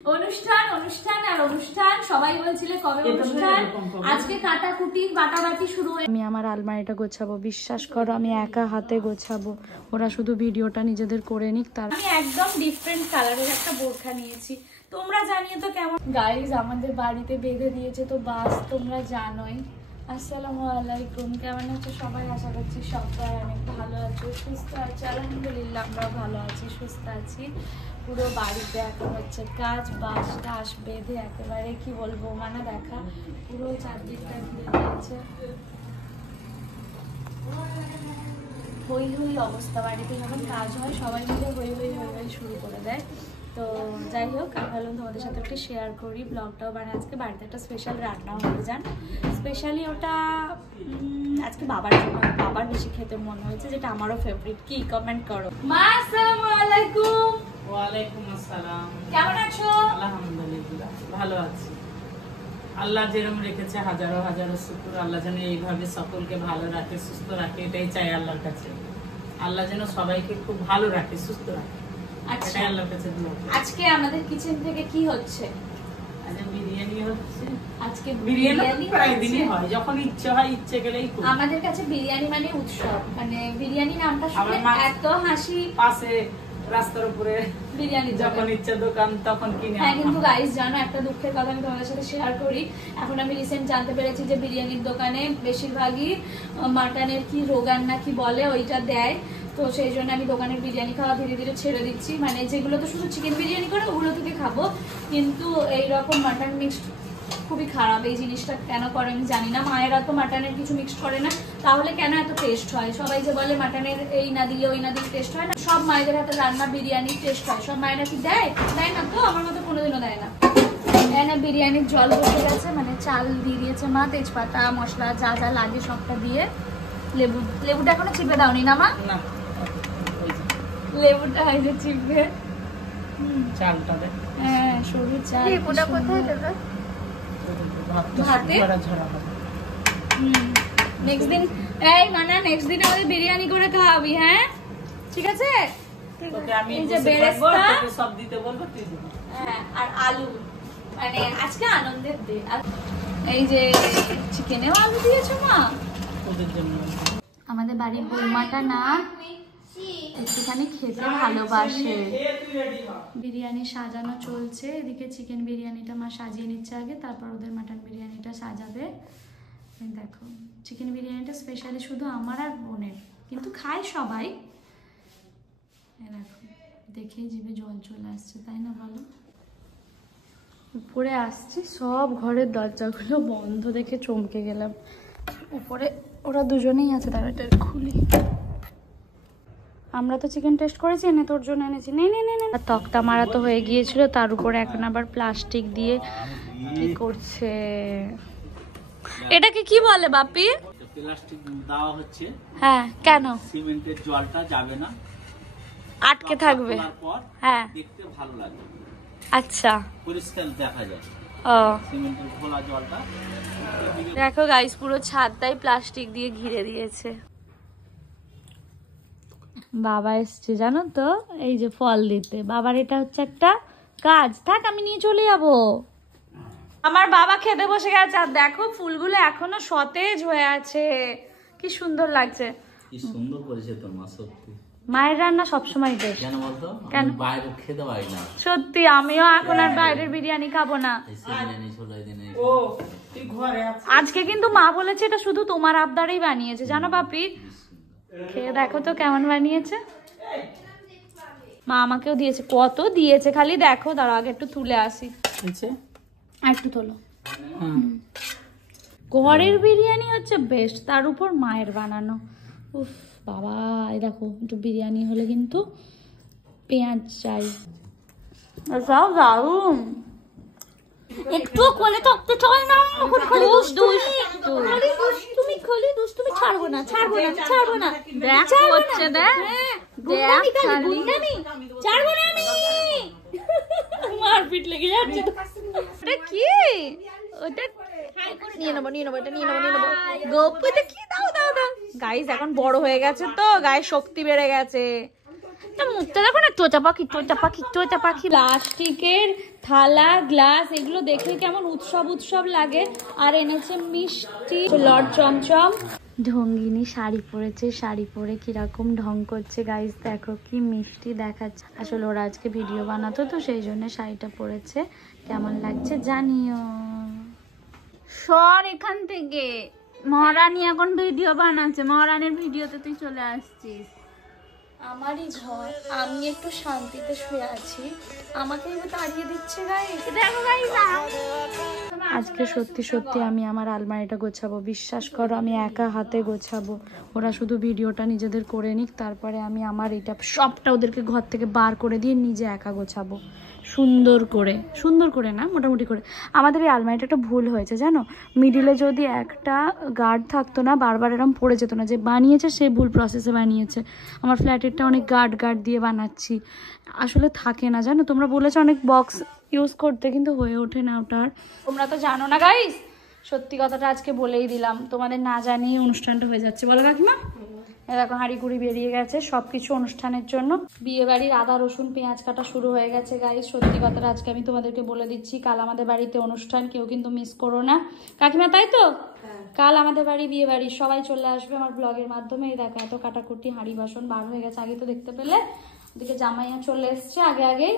অনুষ্ঠান অনুষ্ঠান আর অনুষ্ঠান সবাই বলছিলে কবে অনুষ্ঠান, আজকে কাটাকুটি বাটাবাটি শুরু হয়ে। আমি আমার আলমারিটা গোছাবো, বিশ্বাস করো আমি একা হাতে গোছাবো, ওরা শুধু ভিডিওটা নিজেদের করে নিক। তার আমি একদম ডিফারেন্ট কালারের একটা বোরখা নিয়েছি, তোমরা জানিয়ে তো কেমন। গাইজ আমাদের বাড়িতে বেঁধে দিয়েছে তো বাস, তোমরা জানোই। আসসালামু আলাইকুম, কেমন আছো সবাই? আশা করছি সবাই অনেক ভালো আছো, সুস্থ আছো। আলহামদুলিল্লাহ আমরাও ভালো আছি, সুস্থ আছি। পুরো বাড়িতে এখন হচ্ছে কাজ, বাস টাস বেঁধে একেবারে কি বলবো মানে দেখা, পুরো চারদিকটা ঘিরে দিয়েছে। হই হই অবস্থা, বাড়িতে যখন কাজ হয় সবাই মিলে হই হই হই হই শুরু করে দেয়। তো যাই হোক, আমি ভাবলাম তোমাদের সাথে একটু শেয়ার করি ব্লগটাও। মানে আজকে বাড়িতে একটা স্পেশাল রান্না হয়ে যান, স্পেশালি ওটা আজকে বাবার জন্য, বাবার বেশি খেতে মনে হয়েছে, যেটা আমারও ফেভারিট। কি কমেন্ট করো। মা আসসালামু আলাইকুম। ওয়ালাইকুম আসসালাম। কেমন আছো? আলহামদুলিল্লাহ ভালো আছি। আল্লাহ যেরকম রেখেছে হাজারো হাজারো শুকর। আল্লাহ যেন এইভাবে সকলকে ভালো রাখে, সুস্থ রাখে, এটাই চাই আল্লাহর কাছে। আল্লাহ যেন সবাইকে খুব ভালো রাখে, সুস্থ রাখে, এটাই আল্লাহর কাছে দোয়া করি। আজকে আমাদের কিচেন থেকে কি হচ্ছে? আজকে বিরিয়ানি হচ্ছে। আজকে বিরিয়ানি প্রায় দিনই হয়, যখন ইচ্ছে হয়, ইচ্ছে গেলেই করি। আমাদের কাছে বিরিয়ানি মানে উৎসব, মানে বিরিয়ানি নামটা শুনে এত হাসি। পাশে রাস্তার উপরে বিরিয়ানি যখন ইচ্ছে দোকান তখন কিনে। হ্যাঁ, কিন্তু গাইস জানো একটা দুঃখের কথা আমি তোমাদের সাথে শেয়ার করি। এখন আমি রিসেন্ট জানতে পেরেছি যে বিরিয়ানির দোকানে বেশিরভাগই মাটনের কি রোগান না কি বলে ওইটা দেয়। তো সেই জন্য আমি দোকানের বিরিয়ানি খাওয়া ধীরে ধীরে ছেড়ে দিচ্ছি। মানে যেগুলো তো শুধু চিকেন বিরিয়ানি করে ওগুলো থেকে খাবো, কিন্তু এইরকম মাটন মিক্সড খুবই খারাপ। এই জিনিসটা কেন করে আমি জানি না। মায়েরা তো মাটনের কিছু মিক্সড করে না, তাহলে কেন এত টেস্ট হয়? সবাই যে বলে মাটনের এই না দিলে ওই না দিলে টেস্ট হয় না, সব মায়েদের হাতে রান্না বিরিয়ানি টেস্ট হয়। সব মায়েরা কি দেয়? দেয় না তো, আমার মতো কোনোদিনও দেয় না। এখানে বিরিয়ানির জল বসে গেছে, মানে চাল দিয়ে দিয়েছে মা, তেজপাতা মশলা যা যা লাগে সবটা দিয়ে। লেবুটা এখনো চিপে দাওনি না মা? না, লেবুটা হয়তো চিপবে। চালটা দে। হ্যাঁ, সরু চাল। লেবুটা কোথায় দেবে? ভাতে ঝরা হবে। নেক্সট দিন এই মানা, নেক্সট দিন আমাদের বিরিয়ানি করে খাওয়াবি, হ্যাঁ ঠিক আছে? তোকে আমি এই যে বেরেস্তা, তোকে সব দিতে বলবো, তুই দিবি। হ্যাঁ, আর আলু, মানে আজকে আনন্দের দিন। এই যে চিকেনেও আলু দিয়েছো মা তোদের জন্য। আমাদের বাড়ির বৌমাটা না একটুখানি খেতে ভালোবাসে। বিরিয়ানি সাজানো চলছে, এদিকে চিকেন বিরিয়ানিটা মা সাজিয়ে নিচ্ছে আগে, তারপর ওদের মাটন বিরিয়ানিটা সাজাবে। দেখো চিকেন বিরিয়ানিটা স্পেশালি শুধু আমার আর বোনের, কিন্তু খায় সবাই। দেখো দেখেই জিভে জল চলে আসছে, তাই না বলো? উপরে আসছি, সব ঘরের দরজাগুলো বন্ধ দেখে চমকে গেলাম। উপরে ওরা দুজনেই আছে, তারা এটা খুলি। আমরা তো চিকেন টেস্ট করেছি, এনে তোর জন্য এনেছি। নে নে নে নে। তক্তা মারা তো হয়ে গিয়েছিল, তার উপরে এখন আবার প্লাস্টিক দিয়ে কি করছে। এটাকে কি বলে বাপি? প্লাস্টিক দেওয়া হচ্ছে। হ্যাঁ, কেন? সিমেন্টের জলটা যাবে না, আটকে থাকবে। হ্যাঁ, দেখতে ভালো লাগে, আচ্ছা, পরিষ্কার দেখা যায়। ও সিমেন্টের ঘোলা জলটা। দেখো গাইস, পুরো ছাদটাই প্লাস্টিক দিয়ে ঘিরে দিয়েছে। বাবা এসছে জানো তো, এই যে ফল দিতে। বাবার এটা হচ্ছে একটা কাজ। থাক, আমি নিয়ে চলে যাবো। আমার বাবা খেতে বসে গেছে, আর দেখো ফুলগুলো এখনো সতেজ হয়ে আছে, কি সুন্দর লাগছে। কি সুন্দর করেছে তোর মা, সত্যি। মায়ের রান্না সবসময় বেশ। কেন বলতো? কেন? বাইরে খেতে পারি না সত্যি, আমিও এখন আর বাইরের বিরিয়ানি খাবো না। আজকে কিন্তু মা বলেছে এটা শুধু তোমার আবদারেই বানিয়েছে, জানো বাপি? খেয়ে দেখো তো কেমন বানিয়েছে। মা আমাকেও দিয়েছে, কত দিয়েছে খালি দেখো। দাঁড়াও আগে একটু তুলে আসি, একটু তোলো। ঘরের বিরিয়ানি হচ্ছে বেস্ট, তার উপর মায়ের বানানো। উফ বাবা, এই দেখো একটু বিরিয়ানি হলে কিন্তু পেঁয়াজ চাই। সব দারুন। একটু কোলে থাকতে চাই না, তুমি খালি দুষ্টুমি। ছাড়বো না, ছাড়বো না, ছাড়বো না। দেখ হচ্ছে, দেখ দেখ খালি ছাড়বো না আমি। মারপিট লেগে যাচ্ছে। ওটা কি? ওটা নিয়ে নেবো, নিয়ে নেবো, এটা নিয়ে নেবো, নিয়ে নেবো। গোপুটা কি? দাও দাও দাও। গাইস এখন বড় হয়ে গেছে তো, গায়ে শক্তি বেড়ে গেছে। মুখটা দেখো না, তোতা পাখি তোতা পাখি তোতা পাখি। প্লাস্টিকের থালা গ্লাস এগুলো দেখে কেমন উৎসব উৎসব লাগে। আর এনেছে মিষ্টি, লট চমচম। ঢঙ্গিনী শাড়ি পরেছে, শাড়ি পরে কিরকম ঢং করছে গাইস, দেখো কি মিষ্টি দেখাচ্ছে। আসলে ওরা আজকে ভিডিও বানাতো তো সেই জন্য শাড়িটা পরেছে, কেমন লাগছে জানিও। সর এখান থেকে, মহারানী এখন ভিডিও বানাচ্ছে, মহারানীর ভিডিওতে তুই চলে আসছিস। আমারই ঘর, আমি একটু শান্তিতে শুয়ে আছি, আমাকে তাড়িয়ে দিচ্ছে গাইস। দেখো গাইস, আজকে সত্যি সত্যি আমি আমার আলমারিটা গোছাবো, বিশ্বাস করো আমি একা হাতে গোছাবো। ওরা শুধু ভিডিওটা নিজেদের করে নিক, তারপরে আমি আমার এটা সবটা ওদেরকে ঘর থেকে বার করে দিয়ে নিজে একা গোছাবো সুন্দর করে। সুন্দর করে না, মোটামুটি করে। আমাদের এই আলমারিটা একটা ভুল হয়েছে জানো, মিডিলে যদি একটা গার্ড থাকতো না, বারবার এরম পড়ে যেত না। যে বানিয়েছে সে ভুল প্রসেসে বানিয়েছে। আমার ফ্ল্যাটেরটা অনেক গার্ড দিয়ে বানাচ্ছি, আসলে থাকে না জানো। তোমরা বলেছো অনেক বক্স ইউজ করতে, কিন্তু হয়ে ওঠে না ওটার। তোমরা তো জানো না গাইস, সত্যি কথাটা আজকে বলেই দিলাম, তোমাদের না জানিয়ে অনুষ্ঠানটা হয়ে যাচ্ছে। বলো কাকিমা, দেখো হাঁড়ি কুড়ি বেরিয়ে গেছে সবকিছু অনুষ্ঠানের জন্য। বিয়ে বাড়ির আদা রসুন পেঁয়াজ কাটা শুরু হয়ে গেছে গাইস। সত্যি কথাটা আজকে আমি তোমাদেরকে বলে দিচ্ছি, কাল আমাদের বাড়িতে অনুষ্ঠান, কেউ কিন্তু মিস করো না কাকিমা, তাই তো? কাল আমাদের বাড়ি বিয়ে বাড়ি, সবাই চলে আসবে আমার ব্লগের মাধ্যমে। এই দেখো এত কাটাকুটি হাঁড়ি বাসন বার হয়ে গেছে, আগে তো দেখতে পেলে। ওদিকে জামাইয়া চলে এসছে আগে আগে।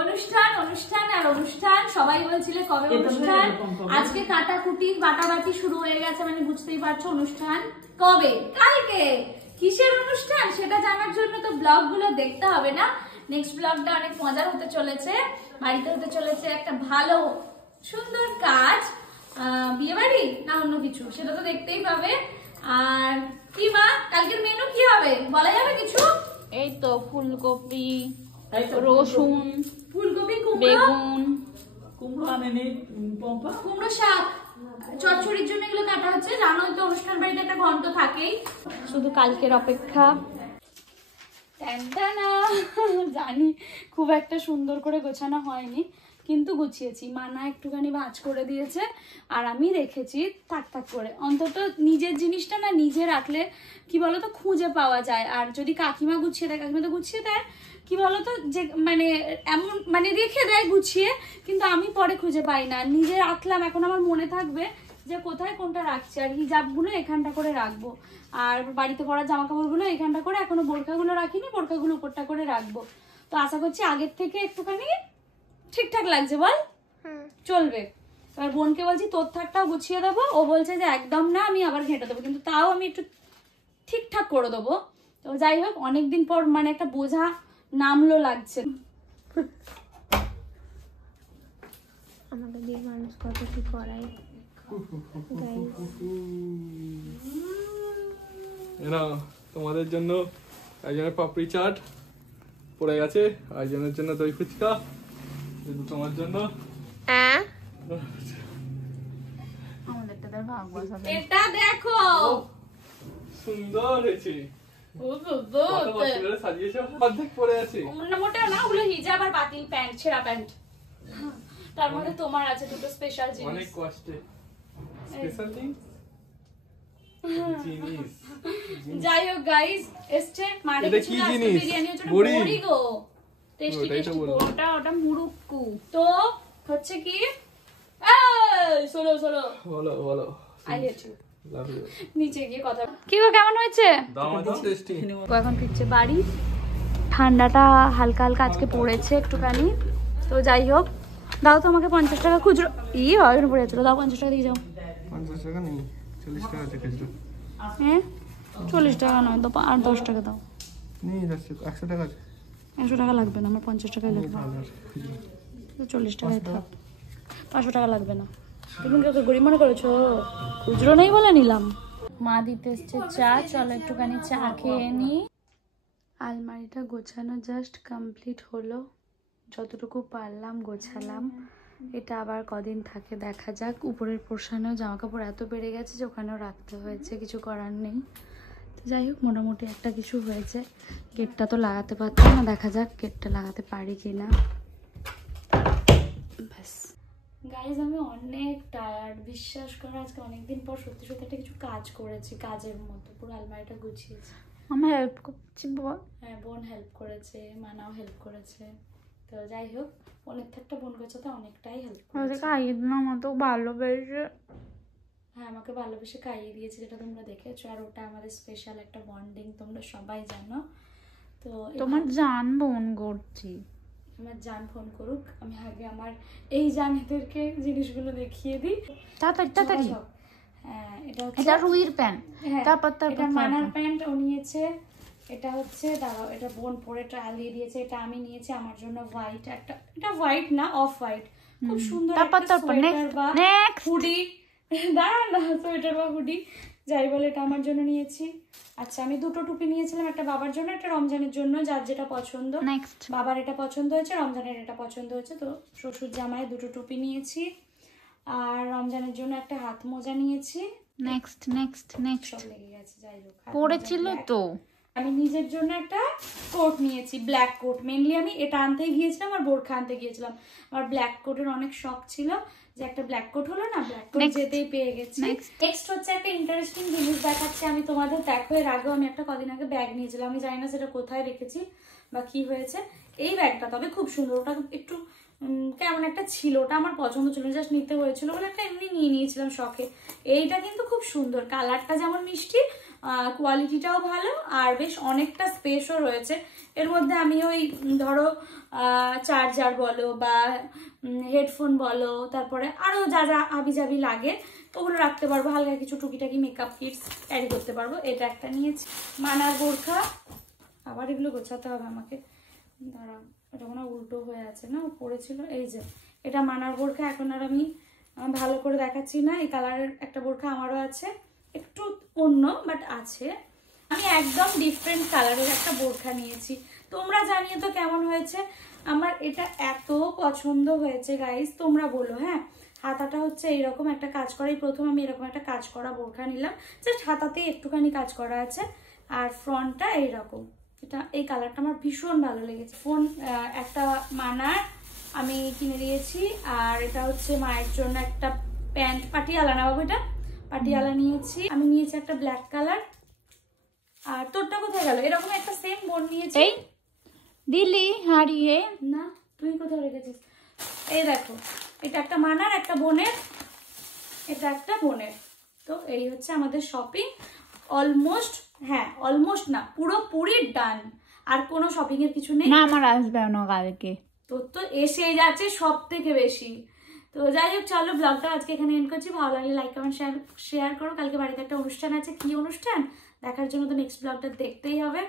অনুষ্ঠান অনুষ্ঠান আর অনুষ্ঠান, সবাই বলছিলে কবে অনুষ্ঠান। আজকে কাটাকুটি বাটাবাটি শুরু হয়ে গেছে, মানে বুঝতেই পারছো অনুষ্ঠান কবে, কালকে। কিসের অনুষ্ঠান সেটা জানার জন্য তো ব্লগ গুলো দেখতে হবে না। নেক্সট ব্লগটা অনেক মজার হতে চলেছে, বাড়িতে হতে চলেছে একটা ভালো সুন্দর কাজ, বিয়ে বাড়ি না অন্য কিছু, সেটা তো দেখতেই পাবে। আর কি মা, কালকের মেনু কি হবে বলা যাবে কিছু? এই তো ফুলকপি, রসুন, ফুলকপি, বেগুন, কুমড়ো শাক, চচ্চড়ির জন্য এগুলো কাটা হচ্ছে। জানোই তো অনুষ্ঠান বাড়িতে একটা ঘন্ট থাকেই, শুধু কালকের অপেক্ষা। জানি খুব একটা সুন্দর করে গোছানো হয়নি, কিন্তু গুছিয়েছি। মানা একটুখানি ভাঁজ করে দিয়েছে আর আমি রেখেছি থাক থাক করে। অন্তত নিজের জিনিসটা না নিজে রাখলে কি বলতো খুঁজে পাওয়া যায়। আর যদি কাকিমা গুছিয়ে দেয়, কাকিমা তো গুছিয়ে দেয় কি বলতো, যে মানে এমন মানে রেখে দেয় গুছিয়ে, কিন্তু আমি পরে খুঁজে পাই না। নিজে রাখলাম, এখন আমার মনে থাকবে যে কোথায় কোনটা রাখছি। আর হিজাবগুলো এখানটা করে রাখবো, আর বাড়িতে পরা জামা কাপড়গুলো এখানটা করে, এখনো বোরখাগুলো রাখিনি, বোরখাগুলো উপরটা করে রাখবো। তো আশা করছি আগের থেকে একটুখানি ঠিকঠাক লাগছে, বল চলবে। এবার বোনকে বলছি তোর থাকটাও গুছিয়ে দেবো, ও বলছে যে একদম না, আমি আবার ঘেঁটে দেবো, কিন্তু তাও আমি একটু ঠিকঠাক করে দেবো। তো যাই হোক, অনেকদিন পর মানে একটা বোঝা নামলো লাগছে। আমাকে দিয়ে মানুষ কত কি করায়। তোমাদের জন্য একজনের পাপড়ি চাট পড়ে গেছে, একজনের জন্য দই ফুচকা, তোমার জন্য এটা দেখো সুন্দর হয়েছে, সাজিয়েছে, অর্ধেক পড়ে আছে। মোটেও না, ওগুলো হিজাব আর বাতিল প্যান্ট, ছেঁড়া প্যান্ট। তার মধ্যে তোমার আছে দুটো স্পেশাল জিনিস, অনেক কষ্টে স্পেশাল জিনিস। যাই হোক গাইস, এসছে মানে এটা কিছু কি না, আজকে জিনিস? বিরিয়ানি হচ্ছে বড়ি? বড়ি গো, টেস্টি ওটাই তো টেস্টি। বললাম। ওটা মুরুক্কু। তো হচ্ছে কি, এই শোনো শোনো, বলো বলো। I hate you. Love you. নিচে গিয়ে কথা। কি গো, কেমন হয়েছে? দামাদাম টেস্টি। ও এখন ফিরছে বাড়ি। ঠান্ডাটা হালকা হালকা আজকে পড়েছে একটুখানি। তো যাই হোক, দাও তো আমাকে 50 টাকা খুচরো। হয় পড়ে যাচ্ছিল, দাও 50 টাকা দিয়ে যাও। 50 টাকা নেই, 40 টাকা আছে খুচরো। হ্যাঁ 40 টাকা নয়, তো আর 10 টাকা দাও। নেই, 100 টাকা আছে। 100 টাকা লাগবে না, আমার 50 টাকাই লাগবে। 40 টাকায় থাক, 500 টাকা লাগবে না। তুমি কি ওকে গরিব মনে করেছো? খুচরো নেই বলে নিলাম। মা দিতে এসছে চা, চলো একটুখানি চা খেয়ে নি। আলমারিটা গোছানো জাস্ট কমপ্লিট হলো, যতটুকু পারলাম গোছালাম। এটা আবার কদিন থাকে দেখা যাক। উপরের পোর্শনেও জামা কাপড় এত বেড়ে গেছে যে ওখানেও রাখতে হয়েছে, কিছু করার নেই। তো যাই হোক, মোটামুটি একটা কিছু হয়েছে। গেটটা তো লাগাতে পারতাম না, দেখা যাক গেটটা লাগাতে পারি কিনা। ব্যাস গাইজ, আমি অনেক টায়ার্ড, বিশ্বাস করো। আজকে অনেকদিন পর সত্যি সত্যি একটা কিছু কাজ করেছি, কাজের মতো পুরো আলমারিটা গুছিয়েছি। আমি হেল্প করছি বল। হ্যাঁ, বোন হেল্প করেছে, মানাও হেল্প করেছে। তো যাই হোক, বোনের থেকে বোন করেছে তো অনেকটাই হেল্প করেছে। খাইয়ে দিলাম, আমার তো ভালোবেসে। হ্যাঁ, আমাকে ভালোবেসে খাইয়ে দিয়েছে, যেটা তোমরা দেখেছো। আর ওটা আমাদের স্পেশাল একটা বন্ডিং, তোমরা সবাই জানো। তো তোমার জান বোন করছি। আমার জান ফোন করুক, আমি আগে আমার এই জানেদেরকে জিনিসগুলো দেখিয়ে দিই তাড়াতাড়ি। হ্যাঁ, এটা হচ্ছে এটা রুইর প্যান্ট। হ্যাঁ, তারপর এটা মানার প্যান্ট ও নিয়েছে। এটা হচ্ছে দাঁড়াও, এটা বোন পরে ট্রায়াল দিয়ে দিয়েছে। এটা আমি নিয়েছি আমার জন্য হোয়াইট একটা, এটা হোয়াইট না অফ হোয়াইট, খুব সুন্দর একটা সোয়েটার বা হুডি। দাঁড়া না, সোয়েটার বা হুডি যাই বলে, এটা আমার জন্য নিয়েছি। আচ্ছা, আমি দুটো টুপি নিয়েছিলাম, একটা বাবার জন্য, একটা রমজানের জন্য, যার যেটা পছন্দ। বাবার এটা পছন্দ হয়েছে, রমজানের এটা পছন্দ হয়েছে। তো শ্বশুর জামাই দুটো টুপি নিয়েছি, আর রমজানের জন্য একটা হাত মোজা নিয়েছি। নেক্সট সব লেগে গেছে, যাই হোক। পড়েছিল তো। আমি নিজের জন্য একটা কোট নিয়েছি, ব্ল্যাক কোট। মেনলি আমি এটা আনতে গিয়েছিলাম আর বোরখা আনতে গিয়েছিলাম। আমার ব্ল্যাক কোটের অনেক শখ ছিল, যে একটা ব্ল্যাক কোট হলো না, ব্ল্যাক কোট যেতেই পেয়ে গেছি। নেক্সট হচ্ছে একটা ইন্টারেস্টিং জিনিস দেখাচ্ছি আমি তোমাদের। দেখো, এর আগেও আমি একটা কদিন আগে ব্যাগ নিয়েছিলাম, আমি জানি না সেটা কোথায় রেখেছি বা কি হয়েছে। এই ব্যাগটা তবে খুব সুন্দর, ওটা একটু কেমন একটা ছিল, ওটা আমার পছন্দ ছিল, জাস্ট নিতে হয়েছিল বলে একটা এমনি নিয়ে নিয়েছিলাম শখে। এইটা কিন্তু খুব সুন্দর, কালারটা যেমন মিষ্টি, কোয়ালিটিটাও ভালো, আর বেশ অনেকটা স্পেসও রয়েছে এর মধ্যে। আমি ওই ধরো চার্জার বলো বা হেডফোন বলো, তারপরে আরও যা যা হাবিজাবি লাগে ওগুলো রাখতে পারবো, হালকা কিছু টুকিটাকি মেকআপ কিটস ক্যারি করতে পারবো। এটা একটা নিয়েছি। মানার বোরখা, আবার এগুলো গোছাতে হবে আমাকে, দাঁড়াও, এটা কোনো উল্টো হয়ে আছে না, পড়েছিল। এই যে এটা মানার বোরখা, এখন আর আমি ভালো করে দেখাচ্ছি না। এই কালারের একটা বোরখা আমারও আছে, একটু অন্য বাট আছে। আমি একদম ডিফারেন্ট কালারের একটা বোরখা নিয়েছি, তোমরা জানিয়ে তো কেমন হয়েছে। আমার এটা এত পছন্দ হয়েছে গাইস, তোমরা বলো। হ্যাঁ, হাতাটা হচ্ছে এইরকম একটা কাজ করা, এই প্রথম আমি এরকম একটা কাজ করা বোরখা নিলাম, জাস্ট হাতাতে একটুখানি কাজ করা আছে, আর ফ্রন্টটা এইরকম। এটা এই কালারটা আমার ভীষণ ভালো লেগেছে। ফোন একটা মানার আমি কিনে দিয়েছি, আর এটা হচ্ছে মায়ের জন্য একটা প্যান্ট, পাটিয়ালা না বাবু, এটা পাটিয়ালা নিয়েছি। আমি নিয়েছি একটা ব্ল্যাক কালার। আর তোরটা কোথায় গেল? এরকম একটা সেম বোন নিয়েছি। এই দিলি হারিয়ে না, তুই কোথায় রেখেছিস? এই দেখো, এটা একটা মানার, একটা বোনের, এটা একটা বোনের। তো এই হচ্ছে আমাদের শপিং অলমোস্ট। হ্যাঁ, অলমোস্ট না, পুরোপুরি ডান। আর কোনো শপিং এর কিছু নেই। না, আমার আসবে না কালকে। তোর তো এসে যাচ্ছে সব থেকে বেশি। তো যাই হোক, চলো ব্লগটা আজকে এখানে এন্ড করছি। ভালো লাগলে লাইক কমেন্ট শেয়ার করো। কালকে বাড়িতে একটা অনুষ্ঠান আছে, কি অনুষ্ঠান দেখার জন্য তো নেক্সট ব্লগটা দেখতেই হবে।